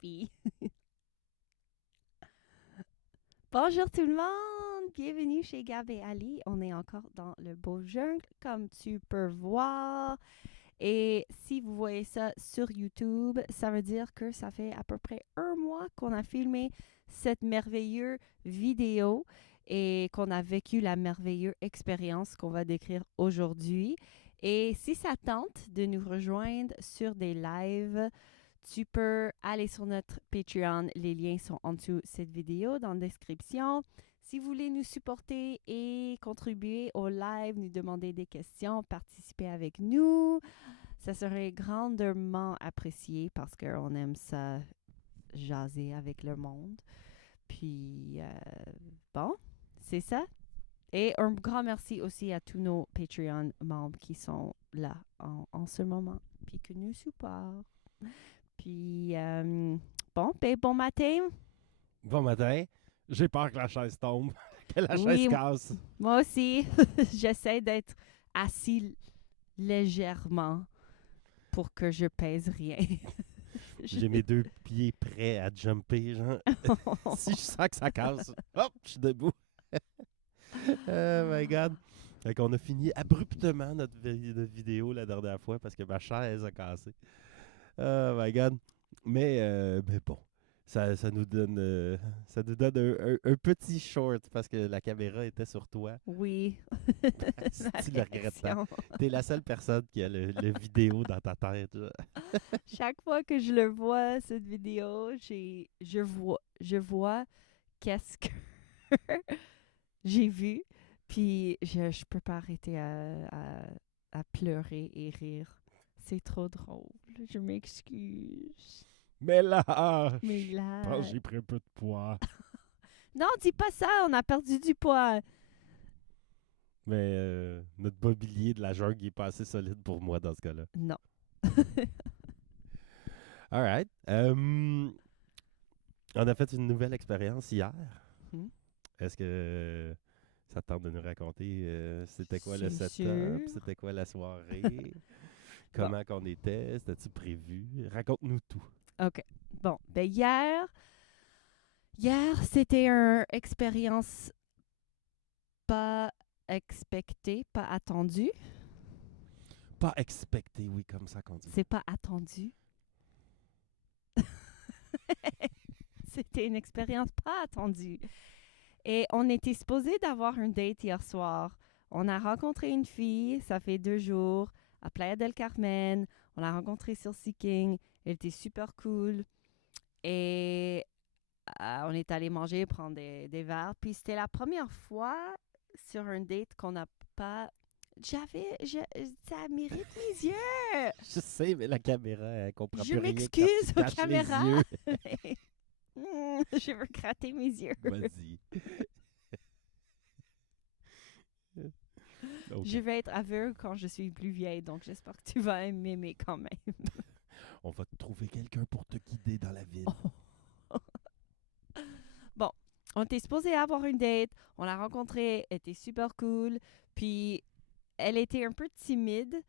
Puis bonjour tout le monde, bienvenue chez Gab et Ali. On est encore dans le beau jungle, comme tu peux voir. Et si vous voyez ça sur YouTube, ça veut dire que ça fait à peu près un mois qu'on a filmé cette merveilleuse vidéo et qu'on a vécu la merveilleuse expérience qu'on va décrire aujourd'hui. Et si ça tente de nous rejoindre sur des lives, tu peux aller sur notre Patreon. Les liens sont en dessous de cette vidéo, dans la description. Si vous voulez nous supporter et contribuer au live, nous demander des questions, participer avec nous, ça serait grandement apprécié parce qu'on aime ça jaser avec le monde. Puis, bon, c'est ça. Et un grand merci aussi à tous nos Patreon membres qui sont là en ce moment, puis qui nous supportent. Puis, bon matin. Bon matin. J'ai peur que la chaise tombe, que la chaise Oui, casse. moi aussi, j'essaie d'être assis légèrement pour que je pèse rien. J'ai mes deux pieds prêts à jumper, genre. Si je sens que ça casse, hop, je suis debout. Oh my God. Fait qu'on a fini abruptement notre vidéo la dernière fois parce que ma chaise a cassé. Oh my God. Mais bon, ça nous donne, un petit short parce que la caméra était sur toi. Oui. Si Ma tu le regrettes tant. réaction. T'es la seule personne qui a le vidéo dans ta tête. Genre. Chaque fois que je le vois, cette vidéo, je vois qu'est-ce que j'ai vu. Puis je peux pas arrêter à pleurer et rire. C'est trop drôle. Je m'excuse. Mais Mais lâche! Je pense là... que j'ai pris un peu de poids. Non, dis pas ça, on a perdu du poids. Mais notre mobilier de la jungle il est pas assez solide pour moi dans ce cas-là. Non. Alright. On a fait une nouvelle expérience hier. Hmm. Est-ce que ça te tente de nous raconter c'était quoi le C'est setup? sûr. C'était quoi la soirée? Bon, Comment qu'on était? C'était-tu prévu? Raconte-nous tout. OK. Bon, ben hier c'était une expérience pas expectée, pas attendue. Pas expecté, oui, comme ça qu'on dit. C'est pas attendu. C'était une expérience pas attendue. Et on était supposé d'avoir un date hier soir. On a rencontré une fille, ça fait 2 jours, à Playa del Carmen. On l'a rencontrée sur Seeking. Elle était super cool. Et on est allé manger, prendre des verres. Puis c'était la première fois sur un date qu'on n'a pas... Ça mérite mes yeux. Je sais, mais la caméra, elle comprend Je plus rien quand tu m'excuse aux caches les caméras. yeux. Je veux gratter mes yeux. Vas-y. Ok. Je vais être aveugle quand je suis plus vieille, donc j'espère que tu vas m'aimer quand même. On va te trouver quelqu'un pour te guider dans la ville. Bon, on était supposé avoir une date. On l'a rencontrée, elle était super cool. Puis, elle était un peu timide.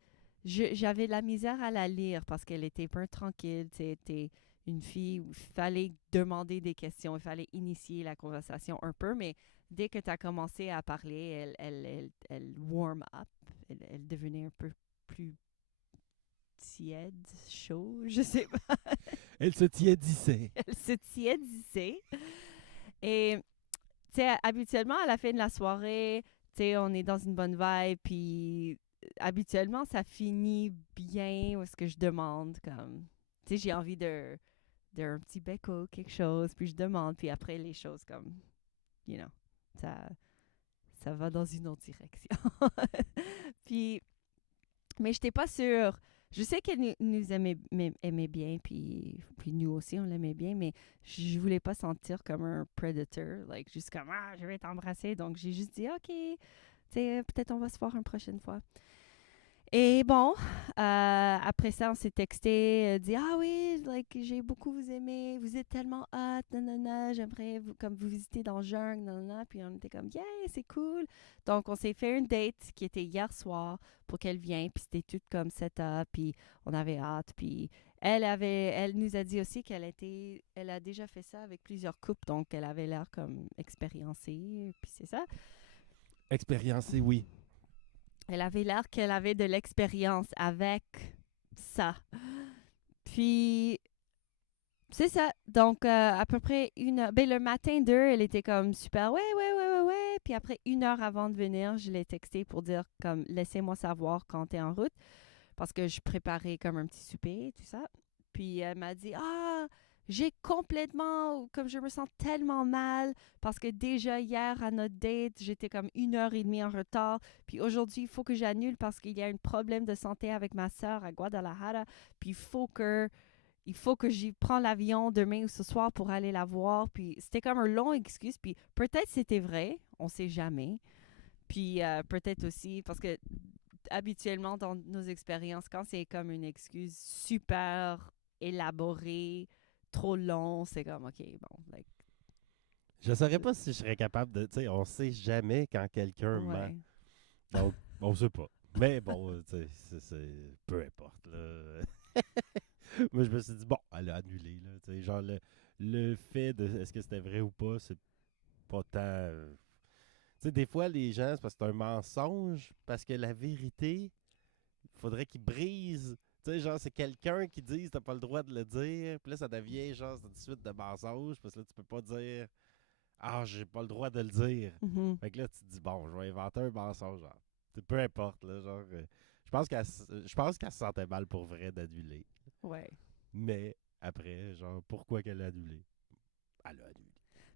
J'avais de la misère à la lire parce qu'elle était un peu tranquille. C'était une fille où il fallait demander des questions, il fallait initier la conversation un peu, mais dès que tu as commencé à parler, elle warm up. Elle devenait un peu plus tiède, chaud, je sais pas. Elle se tiédissait. Elle se tiédissait. Et, tu sais, habituellement, à la fin de la soirée, tu sais, on est dans une bonne vibe, puis habituellement, ça finit bien où est-ce que je demande, comme, tu sais, j'ai envie d'un petit becco, quelque chose, puis je demande, puis après, les choses comme, you know, ça, ça va dans une autre direction. Puis, mais je n'étais pas sûre. Je sais qu'elle nous aimait bien, puis nous aussi, on l'aimait bien, mais je voulais pas sentir comme un predator, like, juste comme, ah, je vais t'embrasser. Donc, j'ai juste dit, OK, tu sais, peut-être on va se voir une prochaine fois. Et bon, après ça, on s'est texté, dit, ah oui, like, j'ai beaucoup vous aimé, vous êtes tellement hot, nanana, j'aimerais comme vous visiter dans le jungle, nanana. Puis on était comme, yeah, c'est cool. Donc, on s'est fait une date qui était hier soir pour qu'elle vienne, puis c'était tout comme setup, puis on avait hâte, puis Elle nous a dit aussi elle a déjà fait ça avec plusieurs couples, donc elle avait l'air comme expériencée, puis c'est ça. Expériencé, oui. Elle avait l'air qu'elle avait de l'expérience avec ça. Puis, c'est ça. Donc, à peu près une heure. Ben, le matin d'eux, elle était comme super, ouais. Puis après, une heure avant de venir, je l'ai texté pour dire comme, laissez-moi savoir quand t'es en route. Parce que je préparais comme un petit souper, tout ça. Puis elle m'a dit, j'ai complètement, comme je me sens tellement mal, parce que déjà hier à notre date, j'étais comme 1h30 en retard. Puis aujourd'hui, il faut que j'annule parce qu'il y a un problème de santé avec ma soeur à Guadalajara. Puis il faut que j'y prends l'avion demain ou ce soir pour aller la voir. Puis c'était comme un long excuse. Puis peut-être c'était vrai, on sait jamais. Puis peut-être aussi, parce que habituellement, dans nos expériences, quand c'est comme une excuse super élaborée, trop long, c'est comme, OK, bon, like, Je saurais pas si je serais capable de... Tu sais, on sait jamais quand quelqu'un ment. ouais. Donc, on sait pas. Mais bon, tu sais, peu importe, là. Moi, je me suis dit, bon, elle a annulé, là. Tu sais, genre, le fait de est-ce que c'était vrai ou pas, c'est pas tant... Tu sais, des fois, les gens, c'est parce que c'est un mensonge, parce que la vérité, il faudrait qu'ils brisent. Tu sais, genre, c'est quelqu'un qui dit t'as pas le droit de le dire, puis là, ça devient, genre, c'est une suite de mensonges, parce que là, tu peux pas dire j'ai pas le droit de le dire. Mhm. Fait que là, tu te dis, bon, je vais inventer un mensonge, genre. Peu importe, là, genre. Je pense qu'elle se sentait mal pour vrai d'annuler. Ouais. Mais après, genre, pourquoi qu'elle a annulé? Elle a annulé.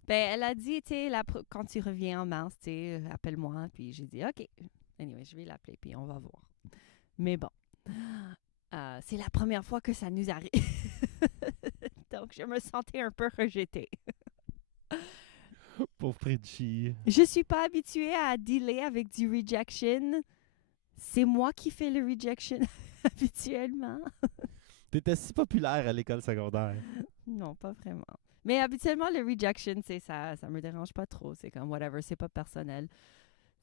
Ben, elle a dit, tu sais, quand tu reviens en mars, tu sais, appelle-moi. Puis j'ai dit, OK. Anyway, je vais l'appeler, puis on va voir. Mais bon, c'est la première fois que ça nous arrive. Donc, je me sentais un peu rejetée. Pauvre Frenchie. Je suis pas habituée à dealer avec du rejection. C'est moi qui fais le rejection habituellement. T'étais si populaire à l'école secondaire. Non, pas vraiment. Mais habituellement, le rejection, c'est ça, ça me dérange pas trop. C'est comme whatever, c'est pas personnel.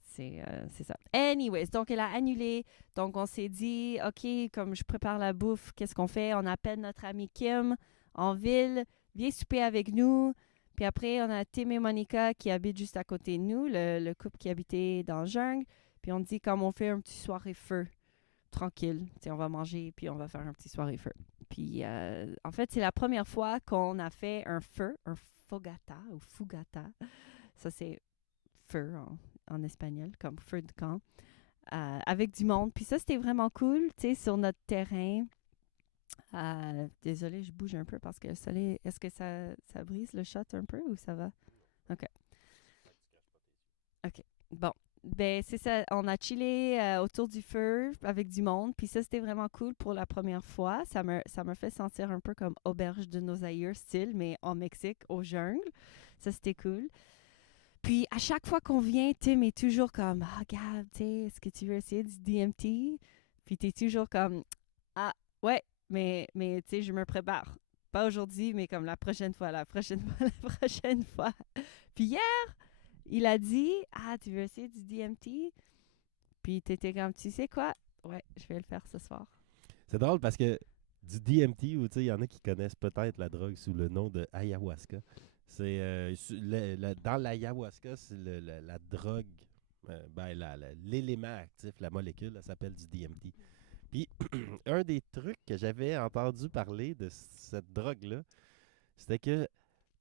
C'est ça. Anyways, donc elle a annulé. Donc on s'est dit, OK, comme je prépare la bouffe, qu'est-ce qu'on fait? On appelle notre amie Kim en ville, viens souper avec nous. Puis après, on a Tim et Monica qui habitent juste à côté de nous, le couple qui habitait dans le jungle. Puis on dit, comme on fait un petit soirée feu, tranquille. T'sais, on va manger, puis on va faire un petit soirée feu. Puis en fait, c'est la première fois qu'on a fait un feu, un fogata ou fugata. Ça, c'est feu en espagnol, comme feu de camp, avec du monde. Puis ça, c'était vraiment cool, tu sais, sur notre terrain. Désolée, je bouge un peu parce que le soleil, est-ce que ça brise le shot un peu ou ça va? OK. OK. Bon. Ben, c'est ça. On a chillé autour du feu avec du monde. Puis ça, c'était vraiment cool pour la première fois. Ça me fait sentir un peu comme auberge de nos aïeux style, mais en Mexique, au jungle. Ça, c'était cool. Puis à chaque fois qu'on vient, Tim est toujours comme Gab, tu sais, est-ce que tu veux essayer du DMT? Puis t'es toujours comme ouais, mais tu sais, je me prépare. Pas aujourd'hui, mais comme la prochaine fois, la prochaine fois, la prochaine fois. Puis hier, il a dit tu veux essayer du DMT? Puis t'étais comme, tu sais quoi? Ouais, je vais le faire ce soir. C'est drôle parce que du DMT, ou tu sais, il y en a qui connaissent peut-être la drogue sous le nom de ayahuasca. C'est dans l'ayahuasca, c'est la drogue, l'élément actif, la molécule, elle s'appelle du DMT. Puis un des trucs que j'avais entendu parler de cette drogue-là, c'était que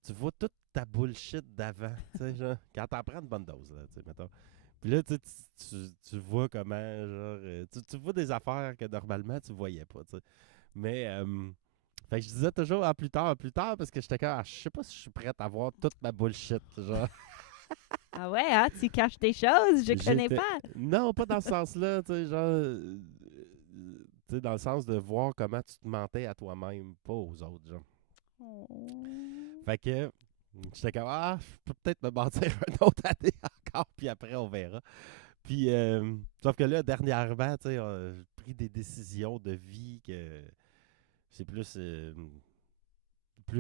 tu vois toute ta bullshit d'avant, tu sais, genre, quand t'en prends une bonne dose, là, tu sais, mettons. Puis là, tu vois comment, genre, tu vois des affaires que normalement tu voyais pas, tu sais. Mais, fait que je disais toujours plus tard, parce que j'étais comme, je sais pas si je suis prête à voir toute ma bullshit, genre. Ah ouais, tu caches des choses, je connais J'étais- pas. Non, pas dans ce sens-là, tu sais, genre, tu sais, dans le sens de voir comment tu te mentais à toi-même, pas aux autres, genre. Oh. Fait que, j'étais comme, je peux peut-être me mentir une autre année encore, puis après, on verra. Puis, sauf que là, dernièrement, tu sais, j'ai pris des décisions de vie que c'est plus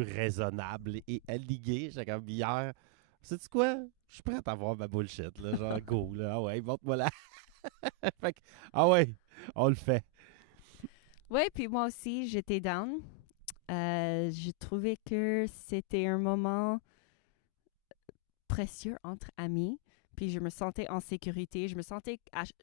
raisonnable et aligné. J'étais comme hier, sais-tu quoi? Je suis prêt à voir ma bullshit, là, genre go, là, ah ouais, montre-moi là. Fait que, ah ouais, on le fait. Ouais, puis moi aussi, j'étais down. J'ai trouvé que c'était un moment précieux entre amis. Puis je me sentais en sécurité. Je me sentais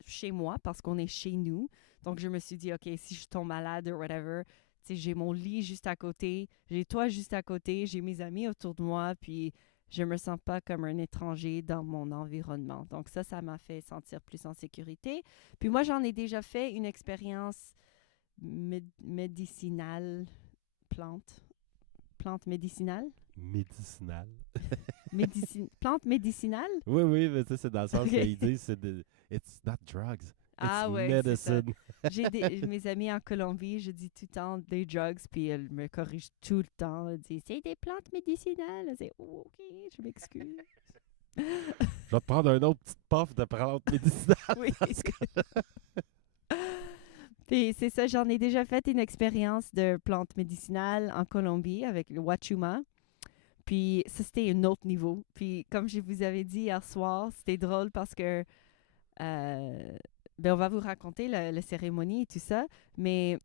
chez moi parce qu'on est chez nous. Donc je me suis dit, OK, si je tombe malade ou whatever, tu sais, j'ai mon lit juste à côté, j'ai toi juste à côté, j'ai mes amis autour de moi, puis je me sens pas comme un étranger dans mon environnement. Donc ça m'a fait sentir plus en sécurité. Puis moi, j'en ai déjà fait une expérience médicinale, plante médicinale. Médicinal. Plante médicinale? Oui, oui, mais tu sais, c'est dans le sens Ok. qu'ils disent, it's not drugs, it's Ah ouais, c'est ça. medicine. Mes amis en Colombie, je dis tout le temps des drugs, puis elles me corrigent tout le temps. Elles disent, c'est des plantes médicinales. C'est oh, OK, je m'excuse. Je vais te prendre un autre petit puff de plante médicinale. Oui. Puis c'est ça, j'en ai déjà fait une expérience de plantes médicinales en Colombie avec le Wachuma. Puis ça, c'était un autre niveau. Puis comme je vous avais dit hier soir, c'était drôle parce que on va vous raconter la cérémonie et tout ça, mais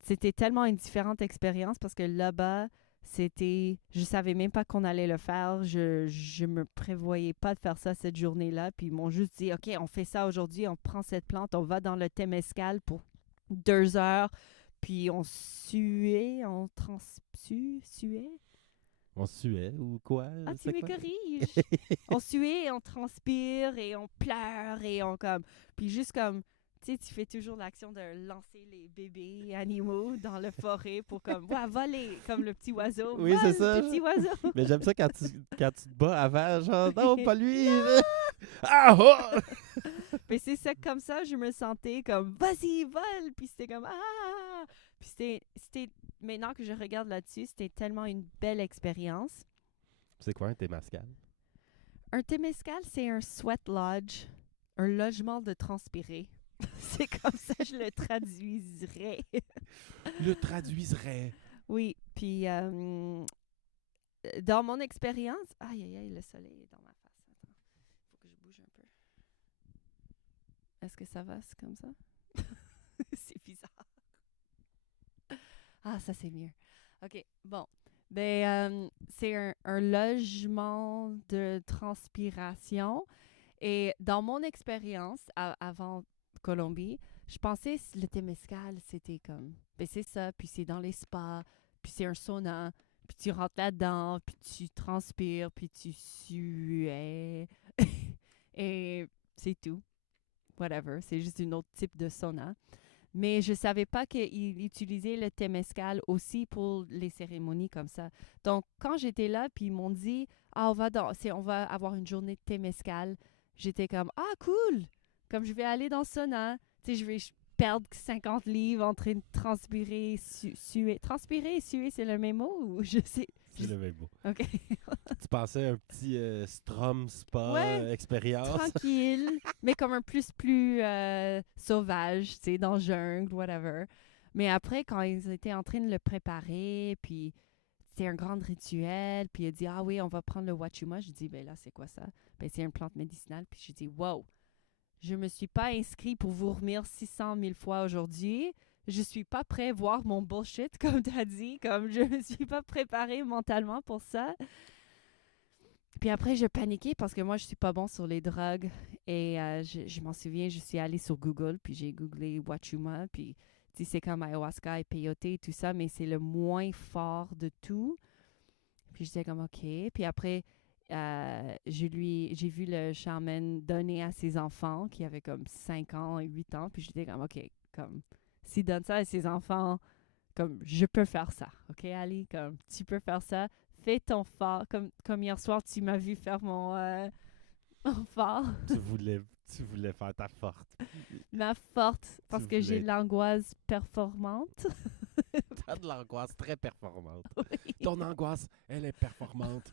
c'était tellement une différente expérience parce que là-bas, je savais même pas qu'on allait le faire. Je me prévoyais pas de faire ça cette journée-là. Puis ils m'ont juste dit, OK, on fait ça aujourd'hui, on prend cette plante, on va dans le Temescal pour 2 heures. Puis on suait. On suait ou quoi? Ah, tu c'est me quoi? corriges. On suait, on transpire et on pleure et on comme... Puis juste comme, tu sais, tu fais toujours l'action de lancer les bébés animaux dans la forêt pour comme, ouais, voler comme le petit oiseau. Oui, c'est Vole, ça. petit oiseau. Mais j'aime ça quand tu te bats avant, genre, non, pas lui! Ah! Oh! Mais c'est ça, comme ça, je me sentais comme, vas-y, vole! Puis c'était comme, ah! Puis c'était, maintenant que je regarde là-dessus, c'était tellement une belle expérience. C'est quoi un Temescal? Un temescal, c'est un sweat lodge, un logement de transpirer. C'est comme ça que je le traduirais. Le traduiserait. Oui, puis dans mon expérience... Aïe, aïe, aïe, le soleil est dans ma face. Attends, faut que je bouge un peu. Est-ce que ça va, c'est comme ça? C'est bizarre. Ah, ça, c'est mieux. OK, bon. C'est un logement de transpiration. Et dans mon expérience avant Colombie, je pensais que le Temescal, c'était comme, c'est ça, puis c'est dans les spas, puis c'est un sauna, puis tu rentres là-dedans, puis tu transpires, puis tu suais. Et c'est tout. Whatever, c'est juste un autre type de sauna. Mais je savais pas qu'il utilisait le Temescal aussi pour les cérémonies comme ça. Donc, quand j'étais là, puis ils m'ont dit, on va avoir une journée de Temescal, j'étais comme, ah, cool! Comme je vais aller dans le sauna, tu sais, je vais perdre 50 livres en train de transpirer, suer. Transpirer et suer, c'est le même mot ou je sais? C'est le même mot. OK. Tu pensais à un petit Strom Spa Ouais, expérience? tranquille, mais comme un plus sauvage, tu sais, dans le jungle, whatever. Mais après, quand ils étaient en train de le préparer, puis c'était un grand rituel, puis il a dit, ah oui, on va prendre le Wachuma. Je dis, ben là, c'est quoi ça? Ben c'est une plante médicinale. Puis je dis, wow, je me suis pas inscrit pour vous remercier 600 000 fois aujourd'hui. Je suis pas prêt à voir mon bullshit, comme tu as dit. Comme je me suis pas préparé mentalement pour ça. Puis après, je paniquais parce que moi, je suis pas bon sur les drogues. Et je m'en souviens, je suis allée sur Google, puis j'ai googlé Wachuma, puis c'est comme ayahuasca et peyote et tout ça, mais c'est le moins fort de tout. Puis j'étais comme, OK. Puis après, j'ai vu le shaman donner à ses enfants qui avaient comme 5 ans et 8 ans. Puis j'étais comme, OK, comme, s'il donne ça à ses enfants, comme, je peux faire ça. OK, Ali, comme, tu peux faire ça. Fais ton fort. Comme hier soir, tu m'as vu faire mon fort. Tu voulais faire ta forte. Ma forte, parce que j'ai voulais- l'angoisse performante. T'as de l'angoisse très performante. Oui. Ton angoisse, elle est performante.